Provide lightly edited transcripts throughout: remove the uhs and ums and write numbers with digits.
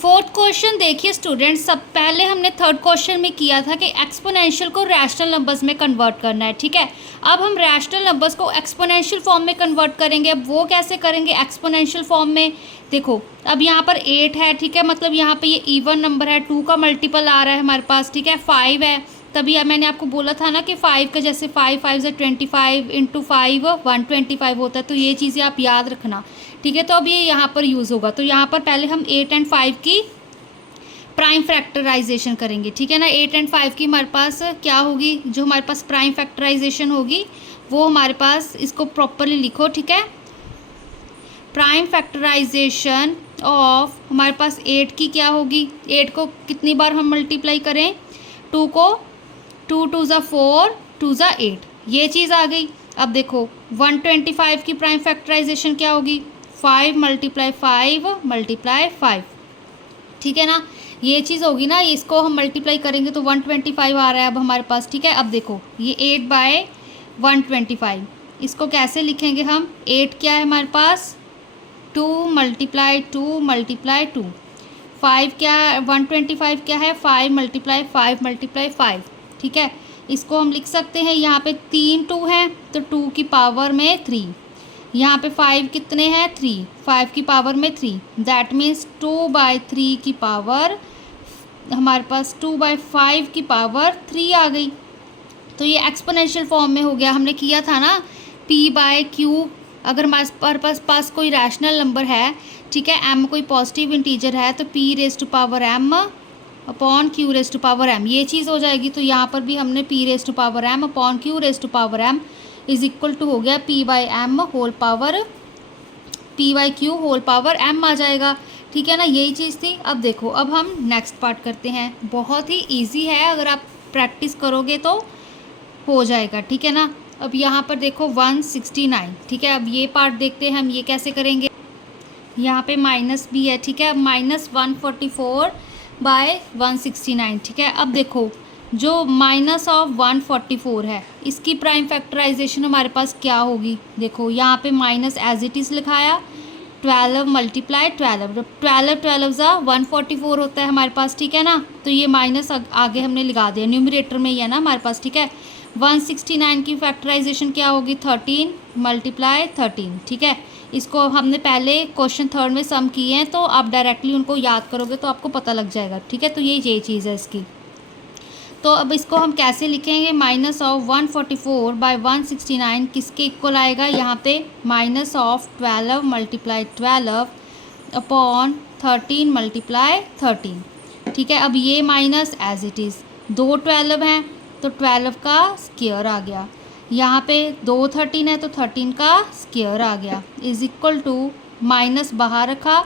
Fourth question देखिए students, सब पहले हमने थर्ड क्वेश्चन में किया था कि एक्सपोनेंशियल को रैशनल नंबर्स में कन्वर्ट करना है। ठीक है, अब हम रैशनल नंबर्स को एक्सपोनेंशियल फॉर्म में कन्वर्ट करेंगे। अब वो कैसे करेंगे एक्सपोनेंशियल फॉर्म में? देखो अब यहाँ पर 8 है, ठीक है, मतलब यहाँ पे ये इवन नंबर है, 2 का मल्टीपल आ रहा है हमारे पास, ठीक है। 5 है, तभी मैंने आपको बोला था ना कि 5 का जैसे 5 5 से 25 इंटू 5 125 होता है, तो ये चीज़ें आप याद रखना। ठीक है, तो अब ये यहाँ पर यूज़ होगा। तो यहाँ पर पहले हम 8 एंड 5 की प्राइम फैक्टराइजेशन करेंगे। ठीक है ना, 8 एंड 5 की हमारे पास क्या होगी, जो हमारे पास प्राइम फैक्टराइजेशन होगी वो हमारे पास, इसको प्रॉपरली लिखो। ठीक है, प्राइम फैक्टराइजेशन ऑफ हमारे पास 8 की क्या होगी, 8 को कितनी बार हम मल्टीप्लाई करें, 2 को 2 2 ज़ा 4 2 ज़ा 8, ये चीज़ आ गई। अब देखो 125 की प्राइम फैक्टराइजेशन क्या होगी, 5 मल्टीप्लाई 5 मल्टीप्लाई 5। ठीक है ना, ये चीज़ होगी ना, इसको हम मल्टीप्लाई करेंगे तो 125 आ रहा है अब हमारे पास। ठीक है, अब देखो ये 8 बाय 125, इसको कैसे लिखेंगे हम, 8 क्या है हमारे पास, 2 मल्टीप्लाई 2 मल्टीप्लाई 2, 5 क्या, 125 क्या है, 5 मल्टीप्लाई 5 मल्टीप्लाई 5। ठीक है, इसको हम लिख सकते हैं, यहाँ पे 3 2 हैं तो 2 की पावर में 3, यहाँ पे 5 कितने हैं, 3, 5 की पावर में 3, दैट मीन्स 2/3 की पावर, हमारे पास 2/5 की पावर 3 आ गई। तो ये एक्सपोनेंशियल फॉर्म में हो गया। हमने किया था ना p/q, अगर हमारे पास कोई रैशनल नंबर है, ठीक है, m कोई पॉजिटिव इंटीजर है, तो p⁻m अपॉन q⁻m ये चीज़ हो जाएगी। तो यहाँ पर भी हमने p⁻m upon q⁻m is equal to हो गया p/m whole power p/q whole power m आ जाएगा। ठीक है ना, यही चीज़ थी। अब देखो, अब हम नेक्स्ट पार्ट करते हैं, बहुत ही इजी है, अगर आप प्रैक्टिस करोगे तो हो जाएगा। ठीक है ना, अब यहाँ पर देखो 169, ठीक है, अब ये पार्ट देखते हैं हम, ये कैसे करेंगे। यहाँ पे माइनस भी है, ठीक है, अब -144/169। ठीक है, अब देखो जो माइनस ऑफ 144 है, इसकी प्राइम फैक्टराइजेशन हमारे पास क्या होगी, देखो यहाँ पे माइनस एज इट इज़ लिखाया, 12 मल्टीप्लाई 12, 12 ज़ा 144 होता है हमारे पास। ठीक है ना, तो ये माइनस आगे हमने लगा दिया, न्यूमरेटर में ही है ना हमारे पास। ठीक है, 169 की फैक्टराइजेशन क्या होगी, 13 मल्टीप्लाई 13। ठीक है, इसको हमने पहले क्वेश्चन थर्ड में सम किए हैं, तो आप डायरेक्टली उनको याद करोगे तो आपको पता लग जाएगा। ठीक है, तो ये चीज़ है इसकी। तो अब इसको हम कैसे लिखेंगे, माइनस ऑफ 144/169 किसके इक्वल आएगा, यहाँ पे minus of 12 multiply 12 upon 13 multiply 13। ठीक है, अब ये माइनस एज इट इज़, 2 12 हैं तो 12 का स्क्वायर आ गया, यहाँ पे 2 13 है तो 13 का स्क्वायर आ गया, इज इक्वल टू माइनस बाहर रखा,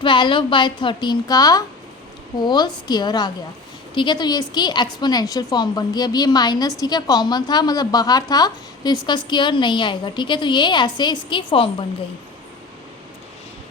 12/13 का होल स्क्वायर आ गया। ठीक है, तो ये इसकी एक्सपोनेंशियल फॉर्म बन गई। अब ये माइनस, ठीक है, कॉमन था, मतलब बाहर था, तो इसका स्क्वायर नहीं आएगा। ठीक है, तो ये ऐसे इसकी फॉर्म बन गई।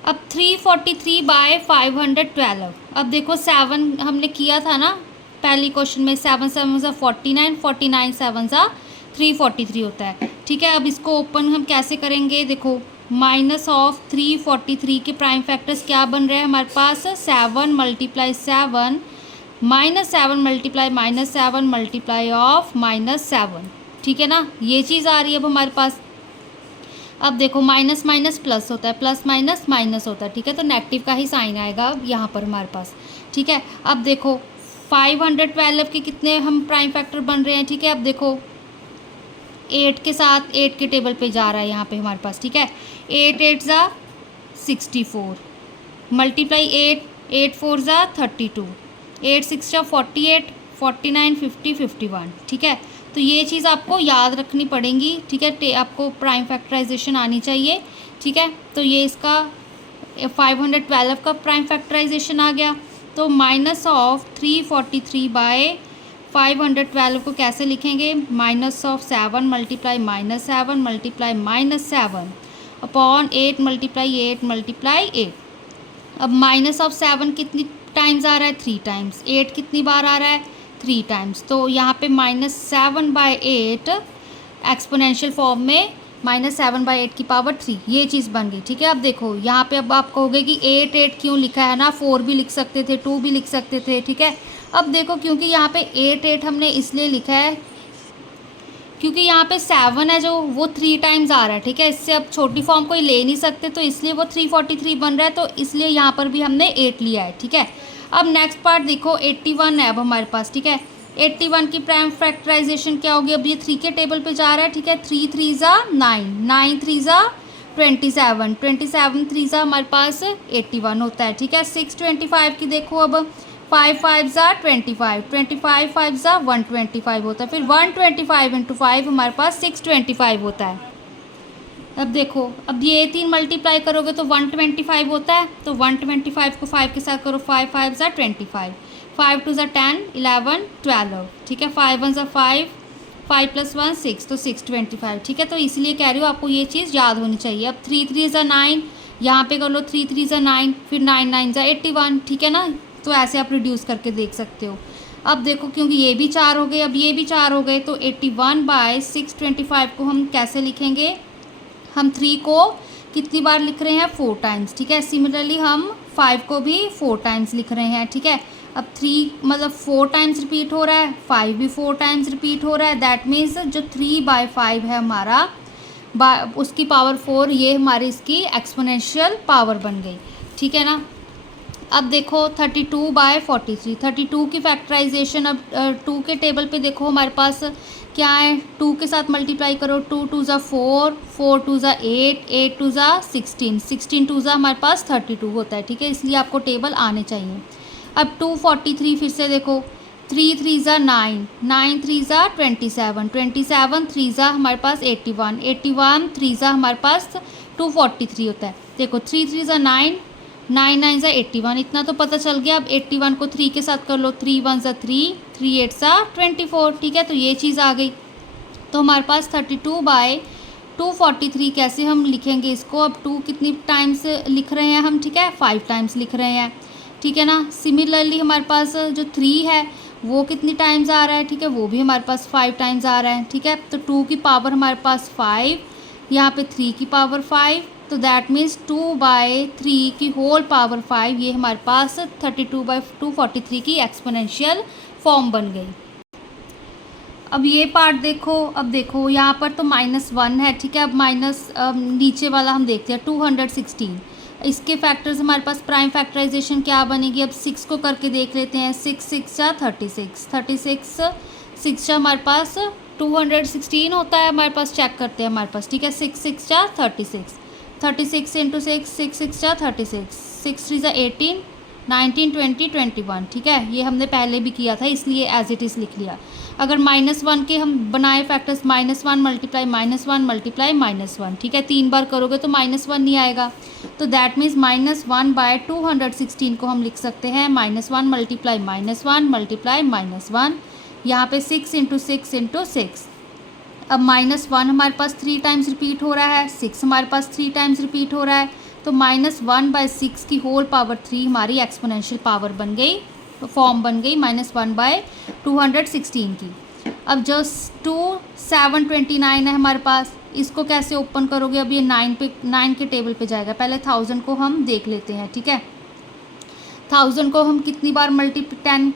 अब 343/512, अब देखो 7 हमने किया था ना पहली क्वेश्चन में, 7 7 ज़ा 49, 49 7 ज़ा 343 होता है। ठीक है, अब इसको ओपन हम कैसे करेंगे, देखो माइनस ऑफ 343 के प्राइम फैक्टर्स क्या बन रहे हैं हमारे पास, 7 मल्टीप्लाई 7 -7 मल्टीप्लाई -7 मल्टीप्लाई ऑफ -7। ठीक है ना, ये चीज़ आ रही है अब हमारे पास। अब देखो माइनस माइनस प्लस होता है, प्लस माइनस माइनस होता है। ठीक है, तो नेगेटिव का ही साइन आएगा अब यहाँ पर हमारे पास। ठीक है, अब देखो 512 के कितने हम प्राइम फैक्टर बन रहे हैं। ठीक है, अब देखो 8 के साथ 8 के टेबल पे जा रहा है यहाँ पे हमारे पास। ठीक है, 8 8 ज़ा 64 मल्टीप्लाई 8 8 4 ज़ा 32, 8 6 ज़ा 48, 49 50 51। ठीक है, तो ये चीज़ आपको याद रखनी पड़ेगी। ठीक है, आपको प्राइम फैक्टराइजेशन आनी चाहिए। ठीक है, तो ये इसका 512 का प्राइम फैक्टराइजेशन आ गया। तो माइनस ऑफ 343/512 को कैसे लिखेंगे, minus of 7 multiply -7 multiply -7 upon 8 multiply 8 multiply 8। अब माइनस ऑफ 7 कितनी टाइम्स आ रहा है, 3 टाइम्स। 8 कितनी बार आ रहा है, 3 टाइम्स। तो यहाँ पे -7/8 एक्सपोनेंशियल फॉर्म में -7/8 की पावर 3, ये चीज़ बन गई। ठीक है, अब देखो यहाँ पे अब आप कहोगे कि 8 क्यों लिखा है ना, 4 भी लिख सकते थे, 2 भी लिख सकते थे। ठीक है, अब देखो क्योंकि यहाँ पे 8 हमने इसलिए लिखा है क्योंकि यहाँ पे 7 है जो वो 3 टाइम्स आ रहा है। ठीक है, इससे अब छोटी फॉर्म कोई ले नहीं सकते, तो इसलिए वो 343 बन रहा है, तो इसलिए यहाँ पर भी हमने 8 लिया है। ठीक है, अब नेक्स्ट पार्ट देखो 81 है अब हमारे पास। ठीक है, 81 की प्राइम फैक्टराइजेशन क्या होगी, अब ये 3 के टेबल पे जा रहा है। ठीक है, 3 3 ज़ा 9, 9 3 ज़ा 27, 27 3 ज़ा हमारे पास 81 होता है। ठीक है, 625 की देखो अब 5 5 ज़ा 25, 25 5 ज़ा 125 होता है, फिर 125 इंटू 5 हमारे पास 625 होता है। अब देखो अब ये 3 मल्टीप्लाई करोगे तो 125 होता है, तो 125 को 5 के साथ करो, 5 5 ज़ा 25, 5 2 ज़ा 10, 11 12। ठीक है, 5 1 ज़ा 5, 5 + 1 6, तो 625। ठीक है, तो इसलिए कह रही हूँ आपको ये चीज़ याद होनी चाहिए। अब 3 3 ज़ा 9, यहाँ पे कर लो 3 3 ज़ा 9, फिर 9 9 ज़ा 81। ठीक है ना, तो ऐसे आप रिड्यूस करके देख सकते हो। अब देखो क्योंकि ये भी 4 हो गए, अब ये भी 4 हो गए, तो 81/625 को हम कैसे लिखेंगे, हम 3 को कितनी बार लिख रहे हैं, 4 टाइम्स। ठीक है, सिमिलरली हम 5 को भी 4 टाइम्स लिख रहे हैं। ठीक है, अब 3 मतलब 4 टाइम्स रिपीट हो रहा है, 5 भी 4 टाइम्स रिपीट हो रहा है, दैट मीन्स जो 3/5 है हमारा उसकी पावर 4, ये हमारी इसकी एक्सपोनेंशियल पावर बन गई। ठीक है ना, अब देखो 32/43, 32 की फैक्टराइजेशन, अब 2 के टेबल पे देखो हमारे पास क्या है, 2 के साथ मल्टीप्लाई करो, 2 2 ज़ा 4, 4 2 ज़ा 8, 8 2 ज़ा 16, 16 2 ज़ा हमारे पास 32 होता है। ठीक है, इसलिए आपको टेबल आने चाहिए। अब 243 फिर से देखो, 3 3 ज़ा 9, 9 3 ज़ा 27, 27 3 ज़ा हमारे पास 81, 81 3 ज़ा हमारे पास 243 होता है। देखो 3 3 ज़ा 9, 9 9 ज़ा 81, इतना तो पता चल गया। अब 81 को 3 के साथ कर लो, 3 1 ज़ा 3, 3 8 ज़ा 24। ठीक है, तो ये चीज़ आ गई। तो हमारे पास 32/243 कैसे हम लिखेंगे इसको, अब 2 कितनी टाइम्स लिख रहे हैं हम, ठीक है 5 टाइम्स लिख रहे हैं। ठीक है ना, सिमिलरली हमारे पास जो 3 है वो कितनी टाइम्स आ रहा है, ठीक है वो भी हमारे पास 5 टाइम्स आ रहा है। ठीक है, तो 2 की पावर हमारे पास 5, यहाँ पे 3 की पावर 5, तो दैट मीन्स 2/3 की होल पावर 5, ये हमारे पास 32/243 की एक्सपोनेंशियल फॉर्म बन गई। अब ये पार्ट देखो, अब देखो यहाँ पर तो -1 है। ठीक है, अब नीचे वाला हम देखते हैं 216, इसके फैक्टर्स हमारे पास प्राइम फैक्टराइजेशन क्या बनेगी, अब 6 को करके देख लेते हैं। 6 6 जा 36, 36 6 जा हमारे पास 216 होता है हमारे पास, चेक करते हैं हमारे पास। ठीक है, 6 6 जा 36, 36 इंटू 6, 6 6 जा 36, 6 3 जा 18, 19 20 21। ठीक है, ये हमने पहले भी किया था इसलिए एज इट इज़ लिख लिया। अगर -1 के हम बनाए फैक्टर्स, -1 मल्टीप्लाई -1 मल्टीप्लाई -1, ठीक है 3 बार करोगे तो -1 नहीं आएगा, तो दैट मीन्स -1/216 को हम लिख सकते हैं -1 मल्टीप्लाई -1 मल्टीप्लाई -1, यहाँ पे 6 इंटू 6 इंटू 6। अब -1 हमारे पास 3 टाइम्स रिपीट हो रहा है, 6 हमारे पास 3 टाइम्स रिपीट हो रहा है, तो -1/6 की होल पावर 3 हमारी एक्सपोनेंशियल पावर बन गई, फॉर्म बन गई -1/216 की। अब जो 729 है हमारे पास, इसको कैसे ओपन करोगे, अब ये 9 के टेबल पे जाएगा। पहले 1000 को हम देख लेते हैं। ठीक है, 1000 को हम कितनी बार 10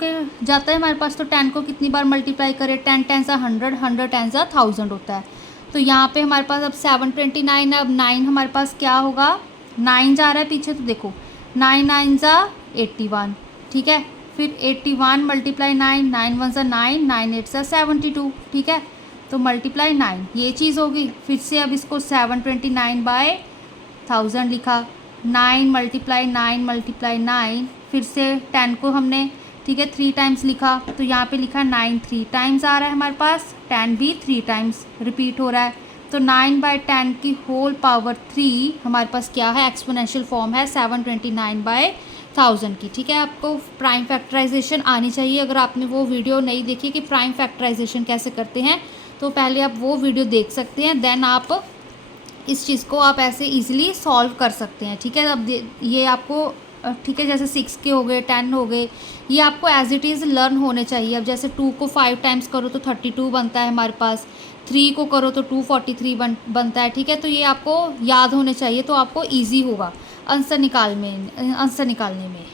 के जाता है हमारे पास, तो 10 को कितनी बार मल्टीप्लाई करें, 10 10 सा 100, 100 10 सा 1000 होता है। तो यहाँ पे हमारे पास अब 729 है, अब 9 हमारे पास क्या होगा, 9 जा रहा है पीछे, तो देखो 9 9 ज़ा 81। ठीक है, फिर 81 मल्टीप्लाई 9, 9 1 ज़ा 9, 9 8 ज़ा 72। ठीक है, तो मल्टीप्लाई 9 ये चीज़ होगी। फिर से अब इसको 729/1000 लिखा, 9 मल्टीप्लाई 9 मल्टीप्लाई 9, फिर से 10 को हमने ठीक है 3 टाइम्स लिखा, तो यहाँ पे लिखा 9 3 टाइम्स आ रहा है हमारे पास, 10 भी 3 टाइम्स रिपीट हो रहा है, तो 9/10 की होल पावर 3 हमारे पास क्या है, एक्सपोनेंशियल फॉर्म है 729/1000 की। ठीक है, आपको प्राइम फैक्टराइजेशन आनी चाहिए। अगर आपने वो वीडियो नहीं देखी कि प्राइम फैक्टराइजेशन कैसे करते हैं, तो पहले आप वो वीडियो देख सकते हैं, देन आप इस चीज़ को आप ऐसे इजीली सॉल्व कर सकते हैं। ठीक है, अब ये आपको ठीक है जैसे 6 के हो गए, 10 हो गए, ये आपको एज इट इज़ लर्न होने चाहिए। अब जैसे 2 को 5 टाइम्स करो तो 32 बनता है हमारे पास, 3 को करो तो 243 बनता है, ठीक है। तो ये आपको याद होने चाहिए, तो आपको ईजी होगा आंसर निकालने में।